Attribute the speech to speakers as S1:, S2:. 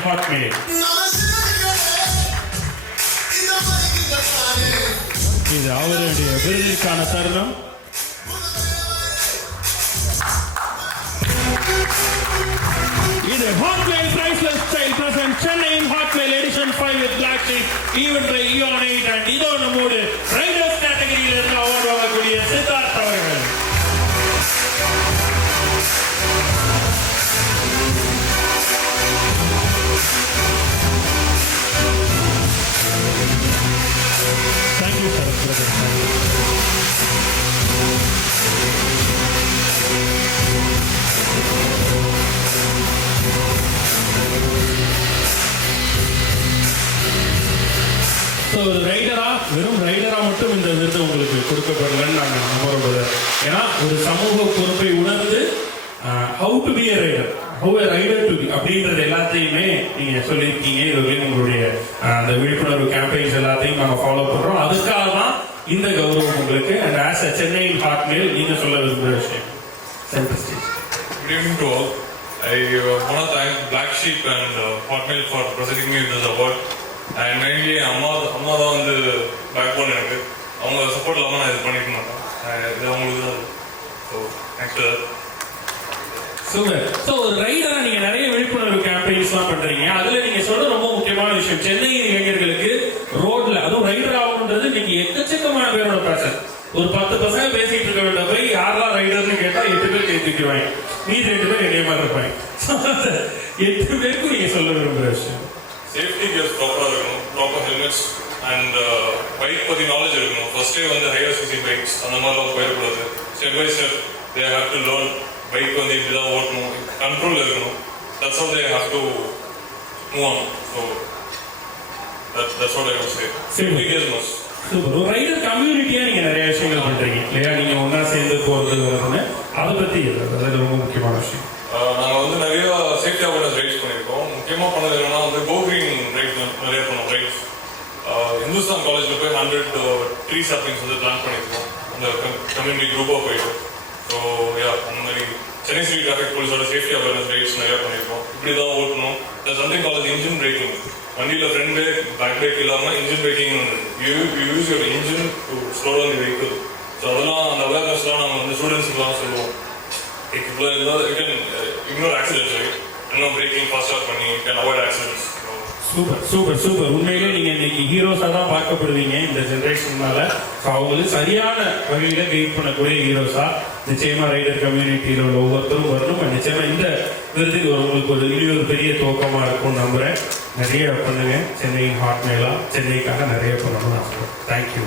S1: Hotmail இது அவருடைய விருதிற்கான தருணம் இது Hotmail priceless style present Chennai Hotmail edition 5 with black sheet even by so ஒரு ரைடராக வெறும் ரைடராக மட்டும் இந்த விருது உங்களுக்கு கொடுக்கப்படலன்னு நாங்கள் நம்புறோம் ஏன்னா ஒரு சமூக பொறுப்பை உணர்ந்து how to be rider how a rider to be அப்படின்றது எல்லாத்தையுமே நீங்கள் சொல்லியிருக்கீங்க. இது வரையும் உங்களுடைய அந்த விழிப்புணர்வு கேம்பெயின்ஸ் எல்லாத்தையும் நாங்கள் ஃபாலோ பண்ணுறோம் அதுக்காக தான் இந்த கௌரவம் உங்களுக்கு and as a Chennai hot male நீங்கள் சொல்ல விரும்புகிற விஷயம். Centre
S2: Good evening to all. I uh, want to thank Black Sheep and uh, Hotmail for presenting me with this award. And mainly அம்மா அம்மா தான் வந்து பேக் போன் எனக்கு. அவங்க சப்போர்ட் இல்லாமல் நான் இது பண்ணிக்க மாட்டேன். இது அவங்களுக்கு தான் so thanks sir
S1: super so ஒரு ரைடரா நீங்க நிறைய விழிப்புணர்வு கேம்பெயின்ஸ்லாம் பண்றீங்க. அதுல நீங்க சொல்ற ரொம்ப முக்கியமான விஷயம். சென்னை இளைஞர்களுக்கு ரோட்ல அதுவும் ரைடர் ஆகணுன்றது நீங்கள் எக்கச்சக்கமான பேரோட பிரச்சனை ஒரு பத்து பசங்க பேசிட்டு இருக்க வேண்டிய போய் யாரெல்லாம் ரைடர்னு கேட்டா எட்டு பேர் கேட்டுக்குவாங்க தூக்கிடுவாங்க மீதி ரெண்டு பேர் என்னைய மாதிரி இருப்பாங்க. எட்டு பேருக்கும் நீங்க சொல்ல விரும்புற விஷயம்.
S2: சேஃப்டி கியர்ஸ் ப்ராப்பராக இருக்கணும் ப்ராப்பர் ஹெல்மெட்ஸ் அண்ட் பைக் பற்றி நாலேஜ் இருக்கணும். ஃபர்ஸ்டே வந்து ஹையர் சிசி பைக்ஸ் அந்த மாதிரிலாம் போயிடக்கூடாது. Step by step they have to learn bike வந்து இப்படி தான் ஓட்டணும். கண்ட்ரோல் இருக்கணும். That's how they have to move on so that's what I say safety gears must
S1: super ஒரு ரைடர் கம்யூனிட்டியா நீங்க நிறைய விஷயங்கள் பண்றீங்க. இல்லையா? நீங்க ஒண்ணா சேர்ந்து போறது அதை பத்தி அது ரொம்ப முக்கியமான விஷயம்.
S2: நாங்கள் வந்து நிறைய சேஃப்டி அவேர்னஸ் ரைட்ஸ் பண்ணியிருக்கோம் முக்கியமாக பண்ணது என்னன்னா வந்து கோ கிரீன் ரைட் நிறைய பண்ணோம் ரைட்ஸ் இந்துஸ்தான் காலேஜில் போய் ஹண்ட்ரட் ட்ரீ சாப்பிங்ஸ் வந்து பிளான் பண்ணியிருக்கோம். அந்த கம்யூனிட்டி குரூப்பாக போயிட்டு. ஸோ யா அந்த மாதிரி சென்னை சிட்டி டிராஃபிக் போலீஸோட சேஃப்டி அவேர்னஸ் ரைட்ஸ் நிறையா பண்ணியிருக்கோம். இப்படி தான் ஓட்டணும். இந்த சம்திங் காலேஜ் இன்ஜின் பிரேக்கிங் வண்டியில் ஃப்ரண்ட் பிரேக் பேக் பிரேக் இல்லாமல் engine braking you use your engine to slow down the vehicle so அதெல்லாம் அந்த அவேர்னஸ்லாம் நாங்கள் வந்து ஸ்டூடெண்ட்ஸ்க்குலாம் சொல்லுவோம். இப்போ இருந்தால் யூ கேன் இக்னோர் ரைட் இன்னும் பிரேக்கிங் ஃபாஸ்டாக பண்ணி can avoid accidents
S1: super super super உண்மையிலே இன்னைக்கு ஹீரோஸா தான் பார்க்கப்படுவீங்க இந்த ஜெனரேஷன்னால அவங்களுக்கு சரியான வகையில கைட் பண்ணக்கூடிய ஹீரோஸா நிச்சயமா ரைடர் கம்யூனிட்டியில உள்ள ஒவ்வொருத்தரும் வரணும். நிச்சயமா இந்த விருது ஒரு உங்களுக்கு ஒரு இனி ஒரு பெரிய துவக்கமா இருக்கும் நம்புறேன். நிறைய பண்ணுங்க. சென்னை ஹாட் மேலா சென்னைக்காக நிறைய பண்ணணும் தேங்க்யூ